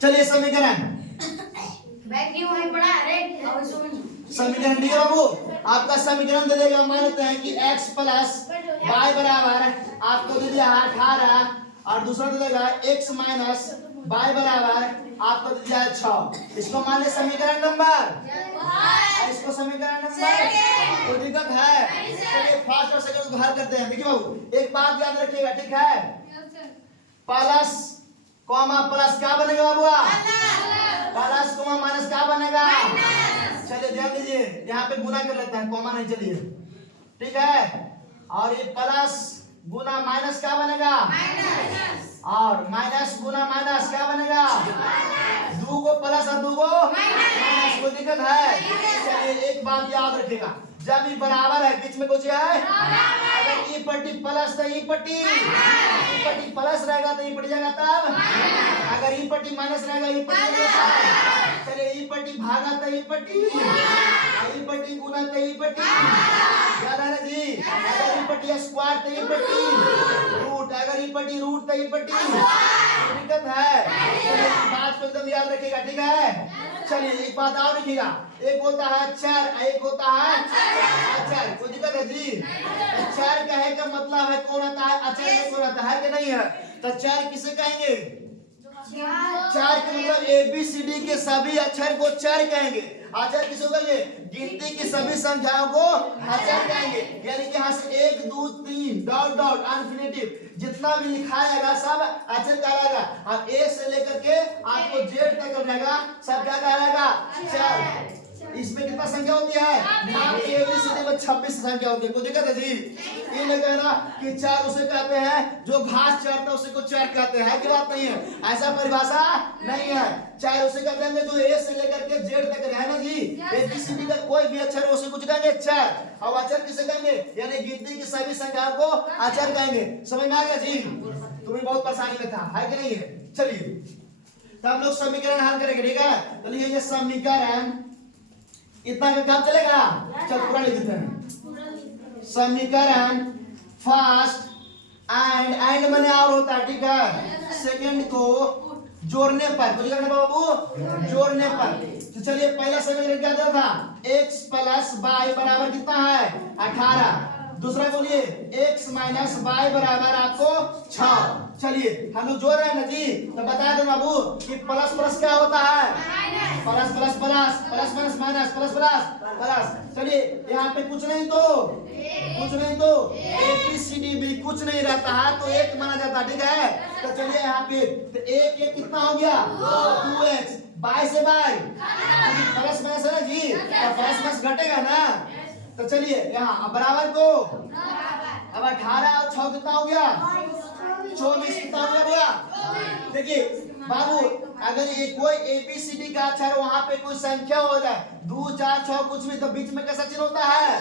चलिए समीकरण समीकरण डी बाबू आपका समीकरण दे देगा। मानते हैं कि x प्लस वाई बराबर आपको दे दिया 18 और दूसरा दे देगा x माइनस वाई बराबर आपको दे दिया 6। इसको मान ले समीकरण नंबर, इसको समीकरण नंबर कोई दिक्कत है? चलिए फर्स्ट और सेकंड को हल करते हैं। देखिए बाबू एक बात याद रखिएगा, ठीक है? प्लस कॉमा प्लस क्या बनेगा बाबू? प्लस कॉमा माइनस क्या बनेगा? चलिए ध्यान दीजिए, यहाँ पे गुना कर लेते हैं, कॉमा नहीं, चलिए ठीक है। और ये प्लस गुना माइनस क्या बनेगा? और माइनस गुना माइनस क्या बनेगा? दो को प्लस और दो को माइनस। कोई दिक्कत है? चलिए एक बात याद रखिएगा, जब ये बराबर है बीच में कुछ है, अगर ई पट्टी प्लस तो ई पट्टी प्लस रहेगा तो ई पट्टी जाएगा तब, अगर ई पट्टी माइनस रहेगा ई पट्टी जाएगा। चलिए ई पट्टी भागा तो ई पट्टी गुना तो ई पट्टी, याद है ना जी? अगर ई पट्टी स्क्वायर तो ई पट्टी रूट, अगर ई पट्टी रूट तो ई पट्टी। दिक्कत है? चलिए बात को एकदम याद रखिएगा, ठीक है? चलिए एक बात और रखिएगा, एक होता है चर, एक होता है अचर। कोई दिक्कत है जी? चर कहे का मतलब है कौन होता है, अचर में कौन होता है कि नहीं है? तो चर किसे कहेंगे? चर के मतलब ABCD के सभी अक्षर को चर कहेंगे। अचर किसे कहेंगे? गिनती की सभी संख्याओं को अचर कहेंगे। यानी कि यहाँ से 1 2 3 डॉट डॉट इन्फिनिटिव जितना भी लिखाएगा सब अचर कहलाएगा। और A से लेकर के आपको Z तक रहेगा सब क्या कहलाएगा? चर। इसमें कितना संख्या होती है? नाम की ABCD में 26 संख्या होती है। कोई दिक्कत है जी? ये नहीं कहना कि चर उसे कहते हैं जो घास चरता है उसे को चर कहते हैं, की बात नहीं है, ऐसा परिभाषा नहीं है। चर उसे कहते हैं जो A से लेकर के Z तक है ना जी, ABCD का कोई भी अक्षर उसे कुछ कहेंगे चर। और अचर किसे कहेंगे? यानी गिनती की सभी संख्याओं को अचर कहेंगे। समझ में आ गया जी? तुम्हें बहुत परेशानी में था, है कि नहीं है? चलिए तो हम लोग समीकरण हल करेंगे, ठीक है? चलिए ये समीकरण इतना का काम चलेगा? चल पूरा लिख देते हैं। समीकरण फर्स्ट एंड मैंने और होता है, ठीक है? सेकंड को जोड़ने पर, कुछ करना बाबू? जोड़ने पर। तो चलिए पहला समीकरण क्या दिया था? x प्लस वाई बराबर कितना है? 18। दूसरा बोलिए x माइनस वाई बराबर आपको 6। चलिए हम लोग जोड़ रहे हैं ना जी, तो बता दो बाबू कि प्लस प्लस क्या होता है? Plus plus plus, plus minus minus, plus plus plus. चलिए यहाँ पे कुछ नहीं तो ABCD भी कुछ नहीं रहता है तो एक माना जाता है, ठीक है? तो चलिए यहाँ पे तो एक कितना हो गया? 2x बाई से बाई प्लस माइनस है ना जी, तो प्लस माइनस घटेगा ना। तो चलिए यहाँ बराबर को अब 18 और 6 कितना हो गया? 24 कितना हो गया? देखिए बाबू अगर ये कोई ABCD का अक्षर वहां पे कोई संख्या हो जाए 2 4 6 कुछ भी, तो बीच में कैसा चिन्ह होता है?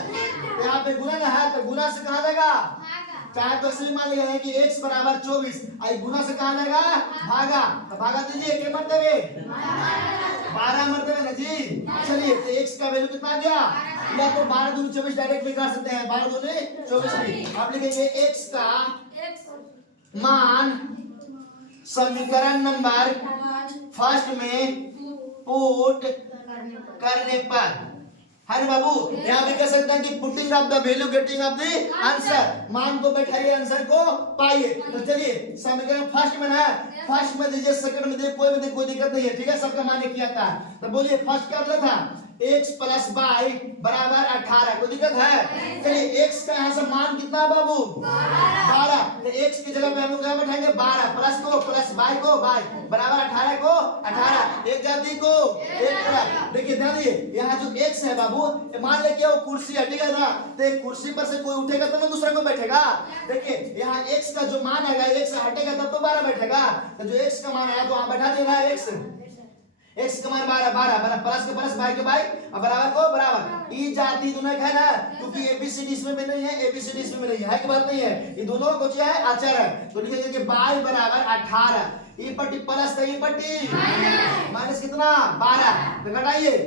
तो यहाँ पे गुना ना है, तो गुना से कहा जाएगा? चाहे तो इसलिए मान लिया है कि x बराबर 24, आई गुना से कहा जाएगा? भागा। तो भागा दीजिए क्या मरतबे? 12 मरतबे ना जी। चलिए तो x का वैल्यू कितना आ गया? या तो 12 दूनी 24 डायरेक्ट भी कर सकते हैं, 12 दूनी 24 भी। आप लिखेंगे x का मान समीकरण नंबर फर्स्ट में पुट करने पर, है बाबू? यहाँ भी कह सकते हैं कि putting of the value getting off the answer, मान को बैठाइए आंसर को पाइए। तो चलिए समीकरण फर्स्ट में है, फर्स्ट में दीजिए, सेकंड में दीजिए, कोई दिक्कत नहीं है, ठीक है? सबका मान एक ही आता है। तो बोलिए फर्स्ट क्या दिया था? x प्लस वाई बराबर 18। कोई दिक्कत है? चलिए x का यहाँ से मान कितना है बाबू? 12। तो x की जगह पे हम लोग क्या बैठाएंगे? 12 प्लस को प्लस वाई को वाई बराबर 18 को 18, एक जाति को एक तरह। देखिए ध्यान दीजिए, यहाँ जो x है बाबू, मान ले क्या वो कुर्सी है, ठीक है ना? तो एक कुर्सी पर से कोई उठेगा तो ना दूसरा को बैठेगा। देखिए यहाँ x का जो मान है, x हटेगा तब तो 12 बैठेगा। तो जो x का मान है तो वहां बैठा देना x का मान 12 प्लस के प्लस बाई के बाई और बराबर को बराबर। ई जाति दोनों है ना, क्योंकि ABCD इसमें भी नहीं है, ABCD इसमें भी नहीं है, की बात नहीं है? ये दोनों को क्या है? अचर है। तो लिखेंगे कि बाई बराबर 18, ई पट्टी प्लस तो ई पट्टी माइनस कितना? 12। तो घटाइए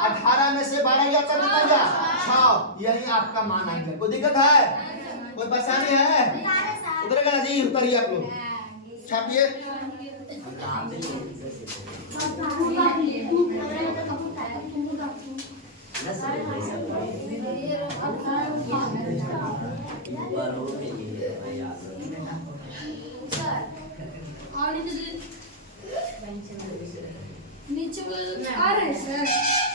18 में से 12 गया तब कितना गया? 6। यही आपका मान आ गया। कोई दिक्कत है? कोई परेशानी है? उधर का जी उतरिए आप लोग, छापिए। ऊपर हो गई है भाई यार। और नीचे आ रहे हैं सर।